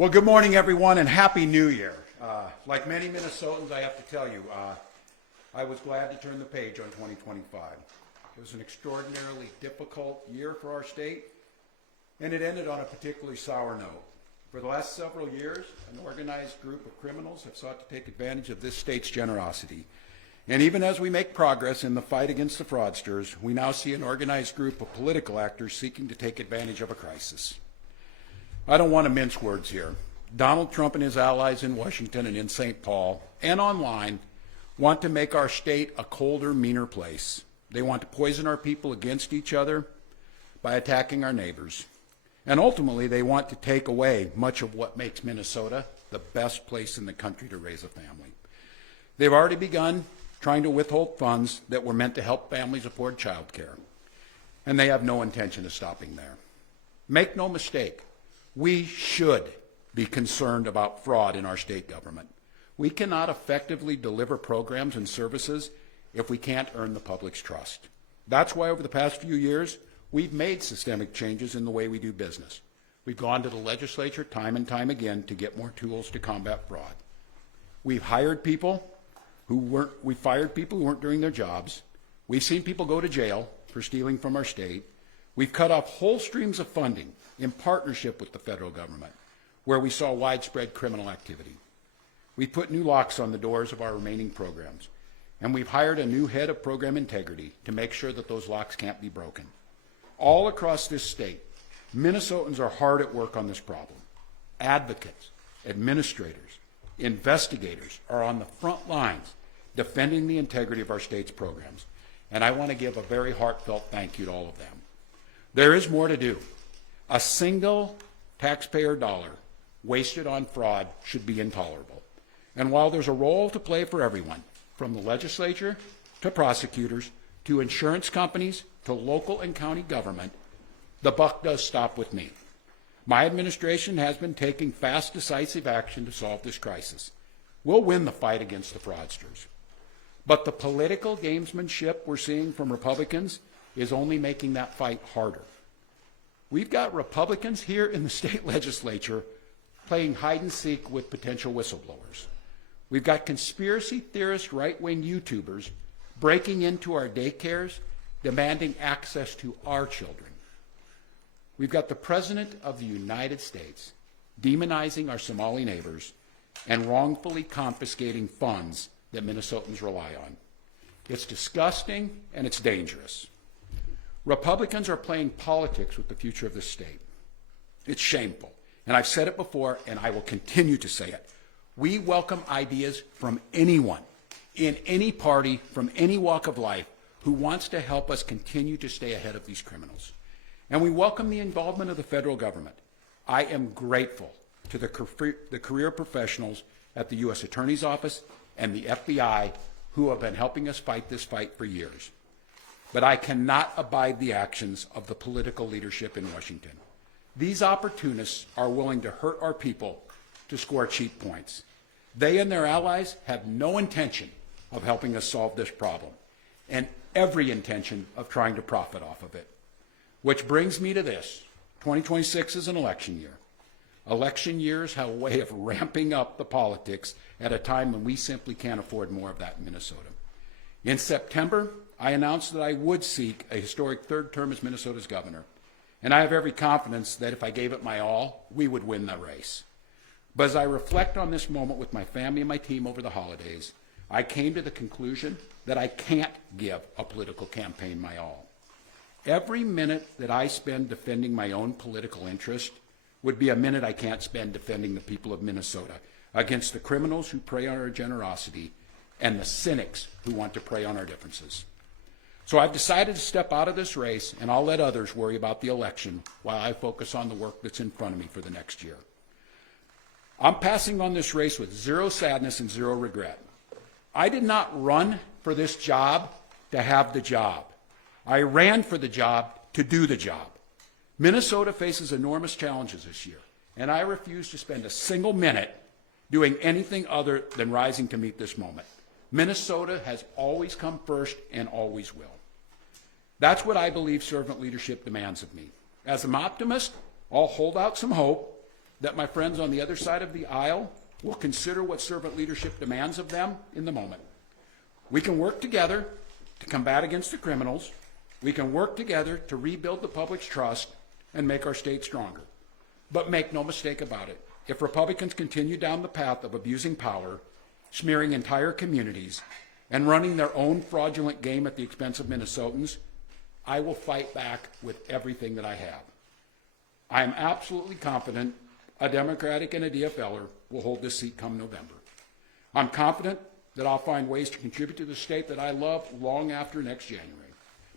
Well, good morning, everyone, and Happy New Year. Like many Minnesotans, I have to tell you, I was glad to turn the page on 2025. It was an extraordinarily difficult year for our state, and it ended on a particularly sour note. For the last several years, an organized group of criminals have sought to take advantage of this state's generosity. And even as we make progress in the fight against the fraudsters, we now see an organized group of political actors seeking to take advantage of a crisis. I don't want to mince words here. Donald Trump and his allies in Washington and in St. Paul and online want to make our state a colder, meaner place. They want to poison our people against each other by attacking our neighbors. And ultimately, they want to take away much of what makes Minnesota the best place in the country to raise a family. They've already begun trying to withhold funds that were meant to help families afford child care. And they have no intention of stopping there. Make no mistake, we should be concerned about fraud in our state government. We cannot effectively deliver programs and services if we can't earn the public's trust. That's why over the past few years, we've made systemic changes in the way we do business. We've gone to the legislature time and time again to get more tools to combat fraud. We've hired people we fired people who weren't doing their jobs. We've seen people go to jail for stealing from our state. We've cut off whole streams of funding in partnership with the federal government, where we saw widespread criminal activity. We've put new locks on the doors of our remaining programs, and we've hired a new head of program integrity to make sure that those locks can't be broken. All across this state, Minnesotans are hard at work on this problem. Advocates, administrators, investigators are on the front lines defending the integrity of our state's programs, and I want to give a very heartfelt thank you to all of them. There is more to do. A single taxpayer dollar wasted on fraud should be intolerable. And while there's a role to play for everyone, from the legislature to prosecutors to insurance companies to local and county government, the buck does stop with me. My administration has been taking fast, decisive action to solve this crisis. We'll win the fight against the fraudsters. But the political gamesmanship we're seeing from Republicans is only making that fight harder. We've got Republicans here in the state legislature playing hide and seek with potential whistleblowers. We've got conspiracy theorist right-wing YouTubers breaking into our daycares, demanding access to our children. We've got the President of the United States demonizing our Somali neighbors and wrongfully confiscating funds that Minnesotans rely on. It's disgusting and it's dangerous. Republicans are playing politics with the future of this state. It's shameful. And I've said it before, and I will continue to say it. We welcome ideas from anyone, in any party, from any walk of life, who wants to help us continue to stay ahead of these criminals. And we welcome the involvement of the federal government. I am grateful to the career professionals at the U.S. Attorney's Office and the FBI who have been helping us fight this fight for years. But I cannot abide the actions of the political leadership in Washington. These opportunists are willing to hurt our people to score cheap points. They and their allies have no intention of helping us solve this problem, and every intention of trying to profit off of it. Which brings me to this. 2026 is an election year. Election years have a way of ramping up the politics at a time when we simply can't afford more of that in Minnesota. In September, I announced that I would seek a historic third term as Minnesota's governor, and I have every confidence that if I gave it my all, we would win the race. But as I reflect on this moment with my family and my team over the holidays, I came to the conclusion that I can't give a political campaign my all. Every minute that I spend defending my own political interest would be a minute I can't spend defending the people of Minnesota against the criminals who prey on our generosity and the cynics who want to prey on our differences. So I've decided to step out of this race, and I'll let others worry about the election while I focus on the work that's in front of me for the next year. I'm passing on this race with zero sadness and zero regret. I did not run for this job to have the job. I ran for the job to do the job. Minnesota faces enormous challenges this year, and I refuse to spend a single minute doing anything other than rising to meet this moment. Minnesota has always come first and always will. That's what I believe servant leadership demands of me. As an optimist, I'll hold out some hope that my friends on the other side of the aisle will consider what servant leadership demands of them in the moment. We can work together to combat against the criminals. We can work together to rebuild the public's trust and make our state stronger. But make no mistake about it, if Republicans continue down the path of abusing power, smearing entire communities, and running their own fraudulent game at the expense of Minnesotans, I will fight back with everything that I have. I am absolutely confident a Democratic and a DFLer will hold this seat come November. I'm confident that I'll find ways to contribute to the state that I love long after next January.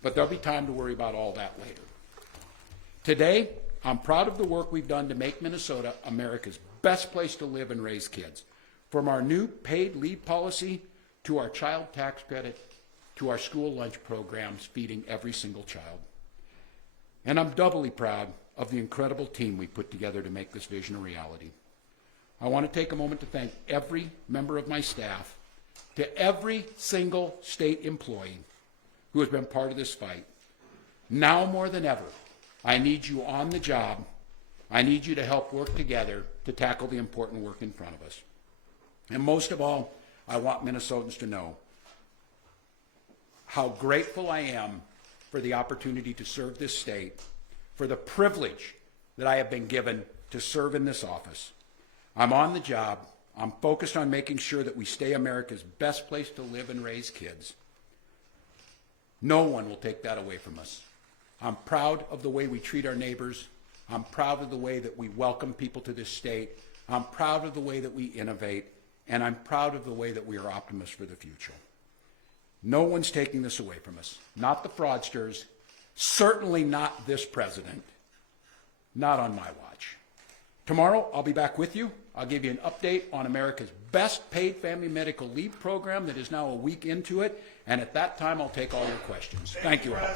But there'll be time to worry about all that later. Today, I'm proud of the work we've done to make Minnesota America's best place to live and raise kids. From our new paid leave policy to our child tax credit to our school lunch programs feeding every single child. And I'm doubly proud of the incredible team we put together to make this vision a reality. I want to take a moment to thank every member of my staff, to every single state employee who has been part of this fight. Now more than ever, I need you on the job. I need you to help work together to tackle the important work in front of us. And most of all, I want Minnesotans to know how grateful I am for the opportunity to serve this state, for the privilege that I have been given to serve in this office. I'm on the job. I'm focused on making sure that we stay America's best place to live and raise kids. No one will take that away from us. I'm proud of the way we treat our neighbors. I'm proud of the way that we welcome people to this state. I'm proud of the way that we innovate. And I'm proud of the way that we are optimists for the future. No one's taking this away from us. Not the fraudsters. Certainly not this president. Not on my watch. Tomorrow, I'll be back with you. I'll give you an update on America's best paid family medical leave program that is now a week into it. And at that time, I'll take all your questions. Thank you all.